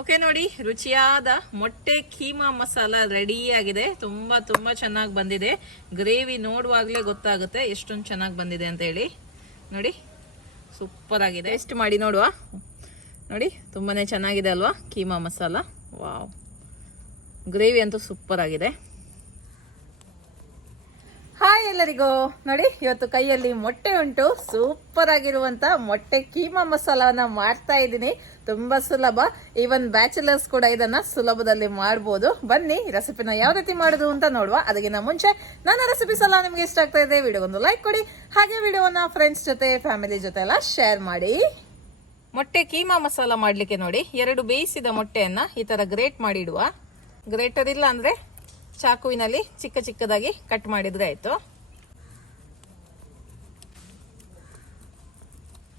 Okay ನೋಡಿ, ರುಚಿಯಾದ ಮೊಟ್ಟೆ ಕೀಮಾ ಮಸಾಲ ರೆಡಿ ಆಗಿದೆ. ತುಂಬಾ ಚೆನ್ನಾಗಿ ಬಂದಿದೆ. ಗ್ರೇವಿ ನೋಡುವಾಗಲೇ ಗೊತ್ತಾಗುತ್ತೆ ಎಷ್ಟೊಂದು ಚೆನ್ನಾಗಿ ಬಂದಿದೆ ಅಂತ ಹೇಳಿ. ನೋಡಿ, ಸೂಪರ್ ಆಗಿದೆ. ಟೇಸ್ಟ್ ಮಾಡಿ ನೋಡುವ. ನೋಡಿ, ತುಂಬಾನೇ ಚೆನ್ನಾಗಿದೆ ಅಲ್ವಾ ಕೀಮಾ ಮಸಾಲ. ವಾವ್, ಗ್ರೇವಿ ಅಂತೂ ಸೂಪರ್ ಆಗಿದೆ. ಹಾಯ್ ಎಲ್ಲರಿಗೂ. ನೋಡಿ, ಇವತ್ತು ಕೈಯಲ್ಲಿ ಮೊಟ್ಟೆ ಉಂಟು. ಸೂಪರ್ ಆಗಿರುವಂತ ಮೊಟ್ಟೆ ಕೀಮಾ ಮಸಾಲವನ್ನ ಮಾಡ್ತಾ ಇದ್ದೀನಿ. ತುಂಬಾ ಸುಲಭ. ಈವನ್ ಬ್ಯಾಚಲರ್ಸ್ ಕೂಡ ಇದನ್ನ ಸುಲಭದಲ್ಲಿ ಮಾಡಬಹುದು. ಬನ್ನಿ ರೆಸಿಪಿನ ಯಾವ ರೀತಿ ಮಾಡೋದು ಅಂತ ನೋಡುವ. ಅದಕ್ಕಿಂತ ಮುಂಚೆ ನನ್ನ ರೆಸಿಪೀಸ್ ಎಲ್ಲ ನಿಮ್ಗೆ ಇಷ್ಟ ಆಗ್ತಾ ಇದೆ, ವಿಡಿಯೋ ಒಂದು ಲೈಕ್ ಕೊಡಿ. ಹಾಗೆ ವಿಡಿಯೋವನ್ನ ಫ್ರೆಂಡ್ಸ್ ಜೊತೆ, ಫ್ಯಾಮಿಲಿ ಜೊತೆ ಎಲ್ಲ ಶೇರ್ ಮಾಡಿ. ಮೊಟ್ಟೆ ಕೀಮಾ ಮಸಾಲ ಮಾಡ್ಲಿಕ್ಕೆ ನೋಡಿ, 2 ಬೇಯಿಸಿದ ಮೊಟ್ಟೆಯನ್ನ ಈ ತರ ಗ್ರೇಟ್ ಮಾಡಿ ಇಡುವ. ಗ್ರೇಟರ್ ಇಲ್ಲ ಅಂದ್ರೆ ಚಾಕುವಿನಲ್ಲಿ ಚಿಕ್ಕದಾಗಿ ಕಟ್ ಮಾಡಿದ್ರೆ ಆಯ್ತು.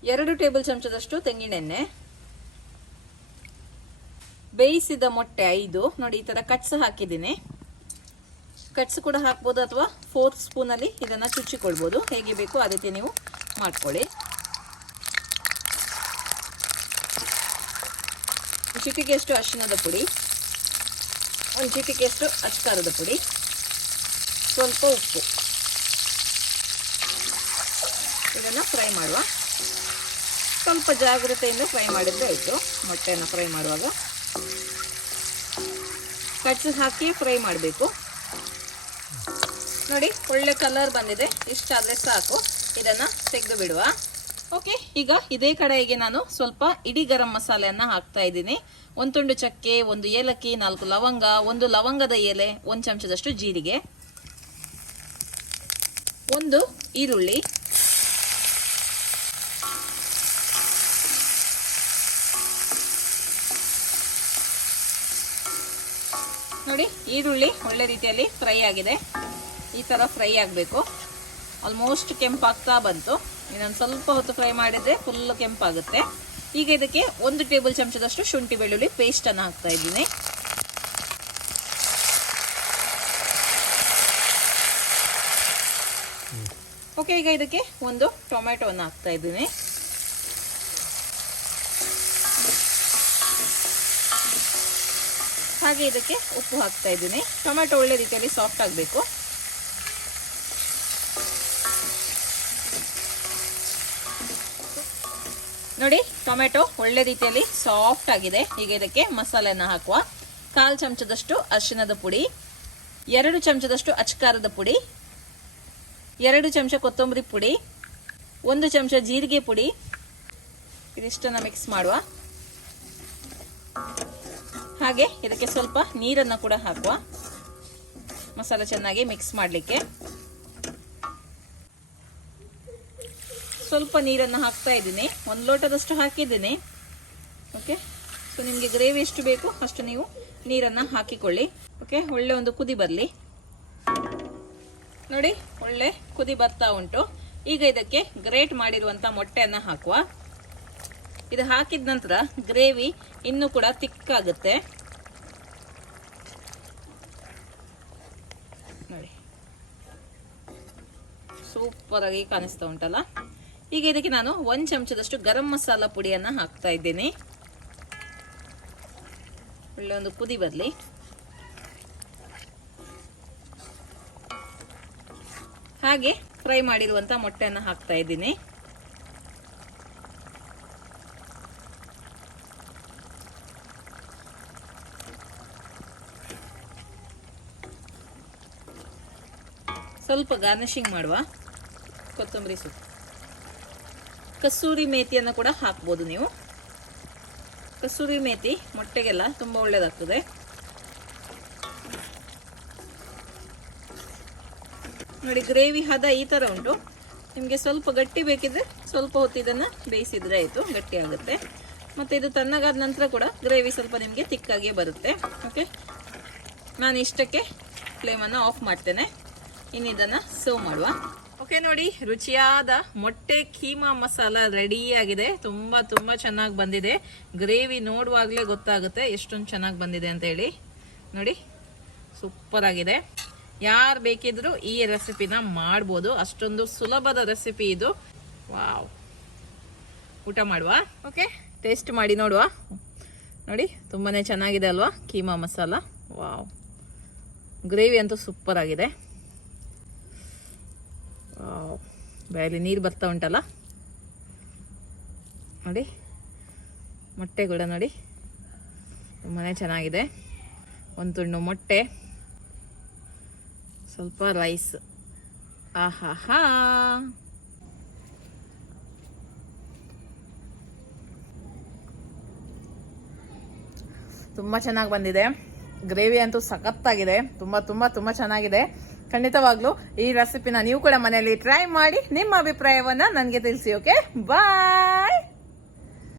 2 ಟೇಬಲ್ ಚಮಚದಷ್ಟು ತೆಂಗಿನೆಣ್ಣೆ, ಬೇಯಿಸಿದ ಮೊಟ್ಟೆ 5. ನೋಡಿ, ಈ ತರ ಕಟ್ಸ್ ಹಾಕಿದ್ದೀನಿ. ಕಟ್ಸ್ ಕೂಡ ಹಾಕ್ಬೋದು ಅಥವಾ 4 ಸ್ಪೂನ್ ಅಲ್ಲಿ ಇದನ್ನ ಚುಚ್ಚಿಕೊಳ್ಬಹುದು. ಹೇಗೆ ಬೇಕು ಆ ರೀತಿ ನೀವು ಮಾಡ್ಕೊಳ್ಳಿ. ಚಿಟಿಕೆಯಷ್ಟು ಅರಿಶಿಣದ ಪುಡಿ, 1 ಚಿಟಿಕೆಯಷ್ಟು ಅಚ್ಕಾರದ ಪುಡಿ, ಸ್ವಲ್ಪ ಉಪ್ಪು. ಇದನ್ನು ಫ್ರೈ ಮಾಡುವ. ಸ್ವಲ್ಪ ಜಾಗ್ರತೆಯಿಂದ ಫ್ರೈ ಮಾಡಿದ್ರೆ ಆಯಿತು. ಮೊಟ್ಟೆಯನ್ನು ಫ್ರೈ ಮಾಡುವಾಗ ಕಟ್ಸ್ ಹಾಕಿ ಫ್ರೈ ಮಾಡಬೇಕು. ನೋಡಿ, ಒಳ್ಳೆ ಕಲರ್ ಬಂದಿದೆ. ಇಷ್ಟಾದರೆ ಸಾಕು. ಇದನ್ನು ತೆಗೆದು ಬಿಡುವ. ಓಕೆ, ಈಗ ಇದೇ ಕಡೆಗೆ ನಾನು ಸ್ವಲ್ಪ ಇಡೀ ಗರಂ ಮಸಾಲೆಯನ್ನ ಹಾಕ್ತಾ ಇದ್ದೀನಿ. 1 ತುಂಡು ಚಕ್ಕೆ, 1 ಏಲಕ್ಕಿ, 4 ಲವಂಗ, 1 ಲವಂಗದ ಎಲೆ, 1 ಚಮಚದಷ್ಟು ಜೀರಿಗೆ, 1 ಈರುಳ್ಳಿ, ನೋಡಿ, ಈರುಳ್ಳಿ ಒಳ್ಳೆ ರೀತಿಯಲ್ಲಿ ಫ್ರೈ ಆಗಿದೆ. ಈ ತರ ಫ್ರೈ ಆಗಬೇಕು. ಆಲ್ಮೋಸ್ಟ್ ಕೆಂಪಾಗ್ತಾ ಬಂತು. ಇನ್ನೊಂದು ಸ್ವಲ್ಪ ಹೊತ್ತು ಫ್ರೈ ಮಾಡಿದ್ರೆ ಫುಲ್ ಕೆಂಪಾಗುತ್ತೆ. ಈಗ ಇದಕ್ಕೆ 1 ಟೇಬಲ್ ಚಮಚದಷ್ಟು ಶುಂಠಿ ಬೆಳ್ಳುಳ್ಳಿ ಪೇಸ್ಟ್ ಅನ್ನು ಹಾಕ್ತಾ ಇದ್ದೀನಿ. ಓಕೆ, ಈಗ ಇದಕ್ಕೆ 1 ಟೊಮೆಟೊವನ್ನು ಹಾಕ್ತಾ ಇದ್ದೀನಿ. ಹಾಗೆ ಇದಕ್ಕೆ ಉಪ್ಪು ಹಾಕ್ತಾ ಇದ್ದೀನಿ. ಟೊಮೆಟೊ ಒಳ್ಳೆ ರೀತಿಯಲ್ಲಿ ಸಾಫ್ಟ್ ಆಗಬೇಕು. ನೋಡಿ, ಟೊಮೆಟೊ ಒಳ್ಳೆ ರೀತಿಯಲ್ಲಿ ಸಾಫ್ಟ್ ಆಗಿದೆ. ಈಗ ಇದಕ್ಕೆ ಮಸಾಲೆಯನ್ನು ಹಾಕುವ. 1/4 ಚಮಚದಷ್ಟು ಅರಿಶಿಣದ ಪುಡಿ, 2 ಚಮಚದಷ್ಟು ಅಚ್ಕಾರದ ಪುಡಿ, 2 ಚಮಚ ಕೊತ್ತಂಬರಿ ಪುಡಿ, 1 ಚಮಚ ಜೀರಿಗೆ ಪುಡಿ. ಇದಿಷ್ಟನ್ನು ಮಿಕ್ಸ್ ಮಾಡುವ. ಹಾಗೆ ಇದಕ್ಕೆ ಸ್ವಲ್ಪ ನೀರನ್ನು ಕೂಡ ಹಾಕುವ, ಮಸಾಲೆ ಚೆನ್ನಾಗಿ ಮಿಕ್ಸ್ ಮಾಡಲಿಕ್ಕೆ. ಸ್ವಲ್ಪ ನೀರನ್ನು ಹಾಕ್ತಾ ಇದ್ದೀನಿ. 1 ಲೋಟದಷ್ಟು ಹಾಕಿದ್ದೀನಿ. ಓಕೆ, ಸೊ ನಿಮಗೆ ಗ್ರೇವಿ ಎಷ್ಟು ಬೇಕು ಅಷ್ಟು ನೀವು ನೀರನ್ನು ಹಾಕಿಕೊಳ್ಳಿ. ಓಕೆ, ಒಳ್ಳೆ ಒಂದು ಕುದಿ ಬರಲಿ. ನೋಡಿ, ಒಳ್ಳೆ ಕುದಿ ಬರ್ತಾ ಉಂಟು. ಈಗ ಇದಕ್ಕೆ ಗ್ರೇಟ್ ಮಾಡಿರುವಂತ ಮೊಟ್ಟೆಯನ್ನು ಹಾಕುವ. ಇದು ಹಾಕಿದ ನಂತರ ಗ್ರೇವಿ ಇನ್ನೂ ಕೂಡ ತಿಕ್ಕಾಗುತ್ತೆ. ನೋಡಿ, ಸೂಪರ್ ಆಗಿ ಕಾಣಿಸ್ತಾ ಉಂಟಲ್ಲ. ಈಗ ಇದಕ್ಕೆ ನಾನು 1 ಚಮಚದಷ್ಟು ಗರಂ ಮಸಾಲ ಪುಡಿಯನ್ನ ಹಾಕ್ತಾ ಇದ್ದೀನಿ. ಒಳ್ಳೆ ಒಂದು ಕುದಿ ಬರಲಿ. ಹಾಗೆ ಫ್ರೈ ಮಾಡಿರುವಂತ ಮೊಟ್ಟೆಯನ್ನು ಹಾಕ್ತಾ ಇದ್ದೀನಿ. ಸ್ವಲ್ಪ ಗಾರ್ನಿಶಿಂಗ್ ಮಾಡುವ. ಕೊತ್ತಂಬರಿ ಸೊಪ್ಪು, ಕಸೂರಿ ಮೇಥಿಯನ್ನು ಕೂಡ ಹಾಕ್ಬೋದು ನೀವು. ಕಸೂರಿ ಮೇಥಿ ಮೊಟ್ಟೆಗೆಲ್ಲ ತುಂಬ ಒಳ್ಳೆಯದಾಗ್ತದೆ. ನೋಡಿ, ಗ್ರೇವಿ ಹದ ಈ ಥರ ಉಂಟು. ನಿಮಗೆ ಸ್ವಲ್ಪ ಗಟ್ಟಿ ಬೇಕಿದ್ರೆ ಸ್ವಲ್ಪ ಹೊತ್ತು ಇದನ್ನು ಬೇಯಿಸಿದ್ರೆ ಆಯಿತು, ಗಟ್ಟಿ ಆಗುತ್ತೆ. ಮತ್ತು ಇದು ತಣ್ಣಗಾದ ನಂತರ ಕೂಡ ಗ್ರೇವಿ ಸ್ವಲ್ಪ ನಿಮಗೆ ತಿಕ್ಕಾಗಿ ಬರುತ್ತೆ. ಓಕೆ, ನಾನು ಇಷ್ಟಕ್ಕೆ ಫ್ಲೇಮನ್ನು ಆಫ್ ಮಾಡ್ತೇನೆ. ಇನ್ನು ಇದನ್ನು ಸರ್ವ್ ಮಾಡುವ. ಓಕೆ ನೋಡಿ, ರುಚಿಯಾದ ಮೊಟ್ಟೆ ಕೀಮಾ ಮಸಾಲ ರೆಡಿ ಆಗಿದೆ. ತುಂಬಾ ಚೆನ್ನಾಗಿ ಬಂದಿದೆ. ಗ್ರೇವಿ ನೋಡುವಾಗಲೇ ಗೊತ್ತಾಗುತ್ತೆ ಎಷ್ಟೊಂದು ಚೆನ್ನಾಗಿ ಬಂದಿದೆ ಅಂತ ಹೇಳಿ. ನೋಡಿ, ಸೂಪರ್ ಆಗಿದೆ. ಯಾರು ಬೇಕಿದ್ರು ಈ ರೆಸಿಪಿನ ಮಾಡ್ಬೋದು. ಅಷ್ಟೊಂದು ಸುಲಭದ ರೆಸಿಪಿ ಇದು. ವಾವ್, ಊಟ ಮಾಡುವ. ಓಕೆ, ಟೇಸ್ಟ್ ಮಾಡಿ ನೋಡುವ. ನೋಡಿ ತುಂಬಾ ಚೆನ್ನಾಗಿದೆ ಅಲ್ವಾ ಕೀಮಾ ಮಸಾಲ. ವಾವ್, ಗ್ರೇವಿ ಅಂತೂ ಸೂಪರ್ ಆಗಿದೆ. ವಾವ್, ಬಾಯಲ್ಲಿ ನೀರು ಬರ್ತಾ ಉಂಟಲ್ಲ ನೋಡಿ. ಮೊಟ್ಟೆ ಕೂಡ ನೋಡಿ ತುಂಬಾ ಚೆನ್ನಾಗಿದೆ. ಒಂದು ತುಂಡು ಮೊಟ್ಟೆ, ಸ್ವಲ್ಪ ರೈಸ್. ಆಹಾ, ತುಂಬ ಚೆನ್ನಾಗಿ ಬಂದಿದೆ. ಗ್ರೇವಿ ಅಂತೂ ಸಖತ್ತಾಗಿದೆ. ತುಂಬ ಚೆನ್ನಾಗಿದೆ. ಖಂಡಿತವಾಗ್ಲೂ ಈ ರೆಸಿಪಿನ ನೀವು ಕೂಡ ಮನೆಯಲ್ಲಿ ಟ್ರೈ ಮಾಡಿ ನಿಮ್ಮ ಅಭಿಪ್ರಾಯವನ್ನ ನನಗೆ ತಿಳಿಸಿ. ಓಕೆ, ಬಾಯ್.